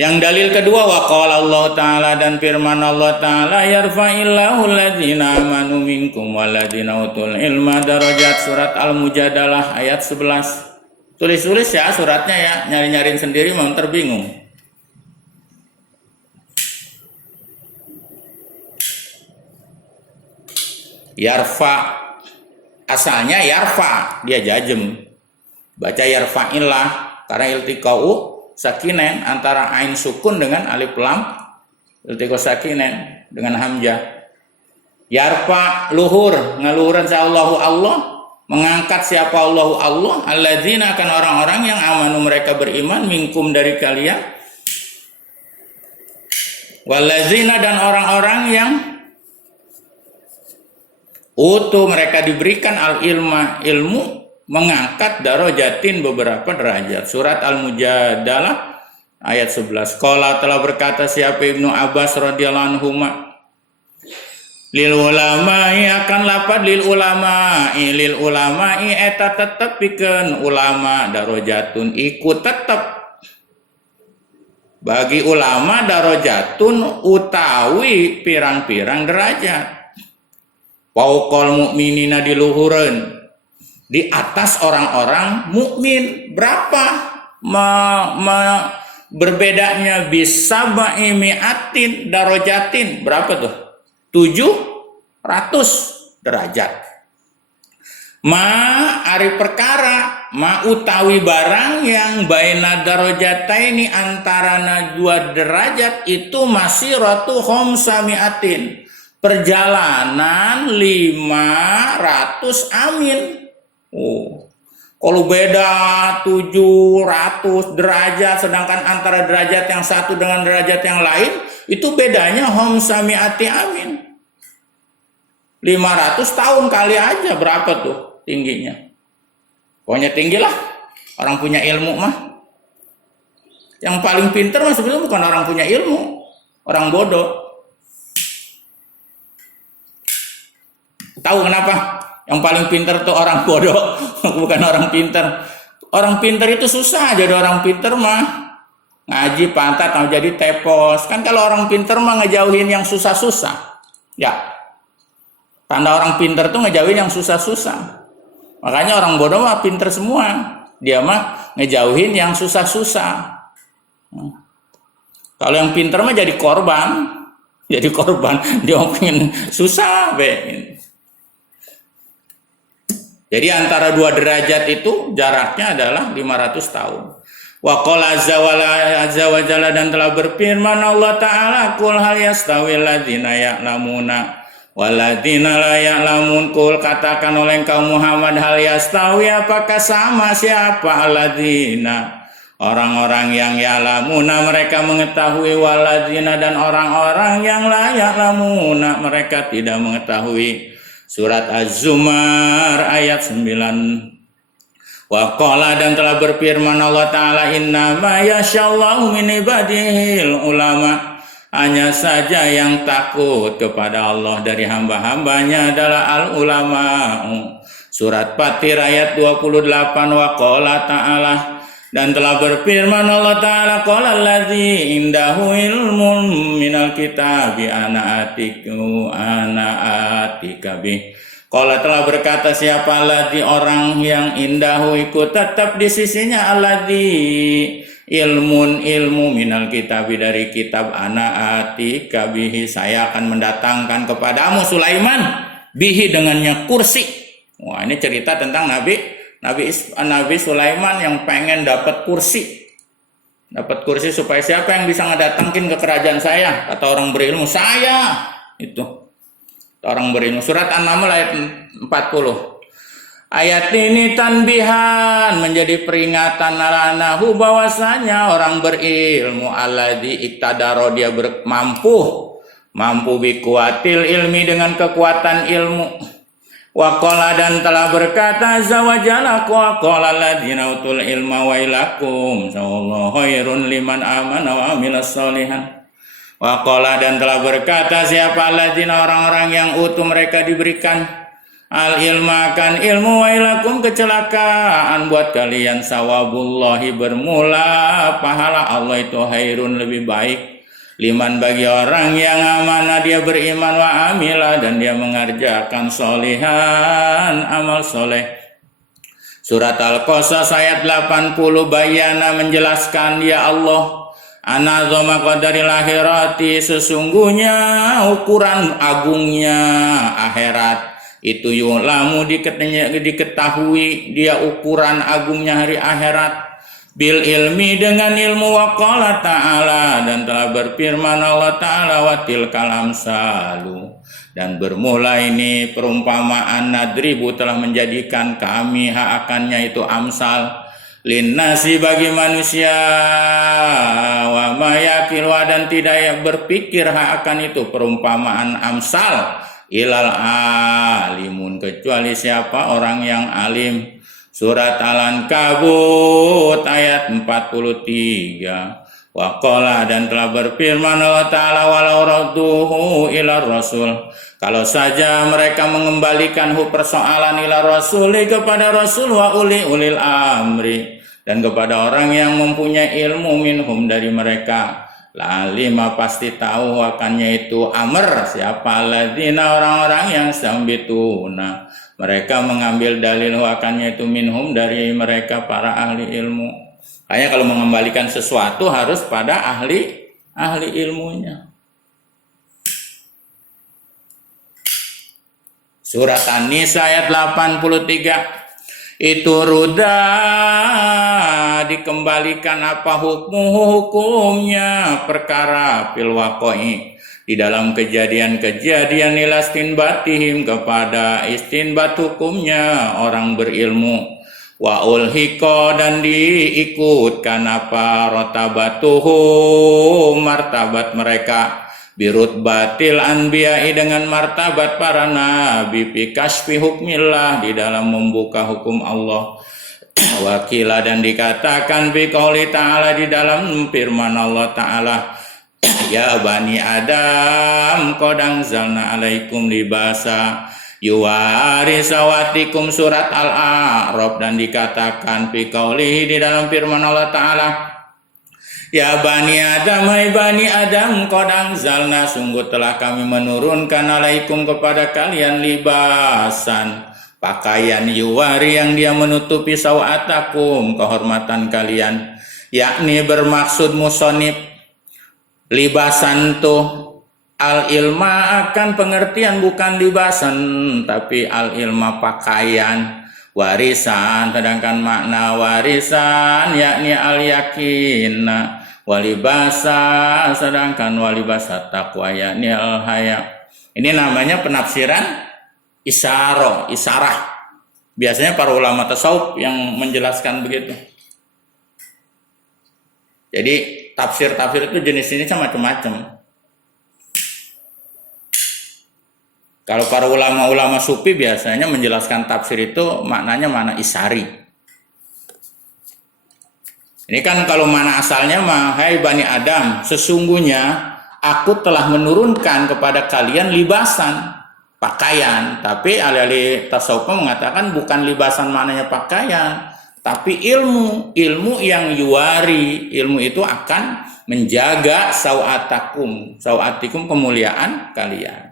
Yang dalil kedua, wa qala Allah Ta'ala, dan firman Allah Ta'ala, yarfa'illahu alladzina amanu minkum walladzina utul ilma darajat. Surat Al-Mujadalah ayat 11. Tulis-tulis ya suratnya ya, nyari-nyariin sendiri mau terbingung. Yarfa, asalnya yarfa, dia jajem. Baca yarfa'illah karena iltiqa'u sakinen antara ain sukun dengan alif lam, iltiqa'u sakinen dengan hamzah. Yarfa luhur, ngaluhuran sa'allahu Allah, mengangkat siapa Allahu Allah, alladzina akan orang-orang yang amanu mereka beriman, minkum dari kalian, walladzina dan orang-orang yang utuh mereka diberikan al-ilma ilmu, mengangkat darajatin beberapa derajat. Surat Al-Mujadalah ayat 11. Qala telah berkata siapa Ibnu Abbas radhiyallahu anhu, lil ulama'i akan lapad lil ulama'i eta tetep pikeun ulama darajatun iku tetep bagi ulama darajatun utawi pirang-pirang derajat. Fauqal mu'minina diluhureun di atas orang-orang mukmin. Berapa berbedanya bisabai mi'atin darajatin, berapa tuh? 700 derajat. Ma ari perkara ma utawi barang yang baina darajataini antarana dua derajat itu masih ratu khamsami'atin, perjalanan 500 amin. Oh, kalau beda 700 derajat, sedangkan antara derajat yang satu dengan derajat yang lain itu bedanya khamsami'ati amin. 500 tahun kali aja berapa tuh tingginya? Pokoknya tinggi lah. Orang punya ilmu mah. Yang paling pintar mah sebenarnya bukan orang punya ilmu, orang bodoh. Tahu kenapa? Yang paling pintar tuh orang bodoh, bukan orang pintar. Orang pintar itu susah jadi orang pintar mah. Ngaji pantat mau jadi tepos. Kan kalau orang pintar mah ngejauhin yang susah-susah. Ya. Tanda orang pintar tuh ngejauhin yang susah-susah. Makanya orang bodoh mah pintar semua. Dia mah ngejauhin yang susah-susah. Kalau yang pintar mah jadi korban. Jadi korban. Dia pengen susah be. Jadi antara dua derajat itu jaraknya adalah 500 tahun. Wa qala azza wa jalla, dan telah berfirman Allah Ta'ala, qul hal yastawil ladzina ya'lamuna wal ladzina la ya'lamun. Qul katakan oleh kaum Muhammad, hal yastawi apakah sama siapa alladzina orang-orang yang ya'lamuna mereka mengetahui, wal ladzina dan orang-orang yang la ya'lamuna mereka tidak mengetahui. Surat Az-Zumar ayat 9. Wa qala, dan telah berfirman Allah Ta'ala, innama yasyallahu min ibadihil ulama, hanya saja yang takut kepada Allah dari hamba-hambanya adalah al-ulama. Surat Fatir ayat 28. Wa qala ta'ala, dan telah berfirman Allah Ta'ala, qala allazi indahu ilmun minal kitabi ana atika bih. Qala telah berkata siapa allazi orang yang indahu ikut tetap di sisinya allazi ilmu minal kitabi dari kitab ana atika bihi, saya akan mendatangkan kepadamu Sulaiman bihi dengannya kursi. Wah, ini cerita tentang Nabi Sulaiman yang pengen dapat kursi. Dapat kursi supaya siapa yang bisa ngedatangin ke kerajaan saya? Kata orang berilmu, saya. Itu. Orang berilmu. Surat An-Naml ayat 40. Ayat ini tanbihan, menjadi peringatan naranahu bahwasanya orang berilmu alladzi iktadaro, dia mampu bikuatil ilmi dengan kekuatan ilmu. Wa qala, dan telah berkata zawajalla, wa qala alladziina utul ilma wailakum sallallahu khairun liman amana wa amilas sholihan. Wa qala, dan telah berkata siapa alladziina orang-orang yang utuh mereka diberikan al ilma kan ilmu, wailakum kecelakaan buat kalian, sawabullahi bermula pahala Allah itu khairun lebih baik, liman bagi orang yang amanah dia beriman, wa amilah dan dia mengerjakan solihan amal soleh. Surat Al-Qasas ayat 80, bayana menjelaskan ya Allah, anazoma qadaril akhirati, sesungguhnya ukuran agungnya akhirat itu yulamu diketahui dia ukuran agungnya hari akhirat, bil ilmi dengan ilmu, wa qala ta'ala dan telah berfirman Allah ta'ala, wa tilkal amsalu dan bermula ini perumpamaan, nadribu telah menjadikan kami akannya itu amsal, linnasi bagi manusia, wa ma yakilwa dan tidak berpikir akan itu perumpamaan amsal, ilal alimun kecuali siapa orang yang alim. Surat Al-Ankabut ayat 43. Waqala dan telah berfirman Allah Ta'ala, walau radduhu ila rasul, kalau saja mereka mengembalikan persoalan ila rasuli kepada rasul, wa ulil amri dan kepada orang yang mempunyai ilmu, minhum dari mereka, lalima pasti tahu akannya itu amr siapa, alladzina orang-orang yang sambituna mereka mengambil dalil akannya itu, minhum dari mereka para ahli ilmu. Hanya kalau mengembalikan sesuatu harus pada ahli ilmunya. Surat An-Nisa ayat 83. Itu ruda dikembalikan apa hukumnya perkara fil waqi di dalam kejadian-kejadian, ilastinbatihim kepada istinbat hukumnya orang berilmu, wa ulhiqa dan diikutkan apa rotabatuhum martabat mereka, birut batil anbiya'i dengan martabat para nabi, fi kasfi hukmillah di dalam membuka hukum Allah, wakila dan dikatakan bi qouli ta'ala di dalam firman Allah Ta'ala, ya bani Adam qad anzalna alaikum libasa yuwari sawatikum, surat Al-A'raf, dan dikatakan fi qaulihi di dalam firman Allah Ta'ala, ya bani Adam, hai bani Adam, qad anzalna sungguh telah kami menurunkan alaikum kepada kalian libasan pakaian, yuwari yang dia menutupi sawatakum kehormatan kalian, yakni bermaksud musonib libasan tuh al-ilma akan pengertian bukan libasan tapi al-ilma pakaian, warisan sedangkan makna warisan yakni al-yakin, walibasa sedangkan walibasa taqwa yakni al-haya. Ini namanya penafsiran isyarah. Biasanya para ulama tasawuf yang menjelaskan begitu. Jadi tafsir-tafsir itu jenis-jenisnya macam-macam. Kalau para ulama-ulama sufi biasanya menjelaskan tafsir itu maknanya mana isari. Ini kan kalau mana asalnya mah, hai bani Adam, sesungguhnya aku telah menurunkan kepada kalian libasan, pakaian. Tapi ahli tasawuf mengatakan bukan libasan maknanya pakaian, tapi ilmu yang yuwari, ilmu itu akan menjaga sawatikum kemuliaan kalian.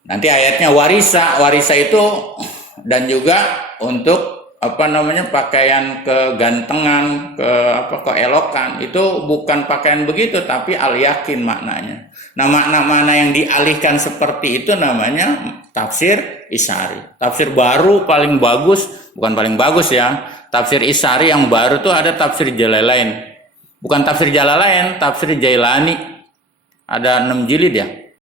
Nanti ayatnya warisa itu dan juga untuk pakaian kegantengan, keelokan, itu bukan pakaian begitu tapi al-yakin maknanya. Nah, makna-makna yang dialihkan seperti itu namanya tafsir isari. Tafsir baru paling bagus, bukan paling bagus ya. Tafsir isari yang baru tuh ada tafsir Jalalain. Bukan tafsir Jalalain, tafsir Jailani. Ada 6 jilid ya.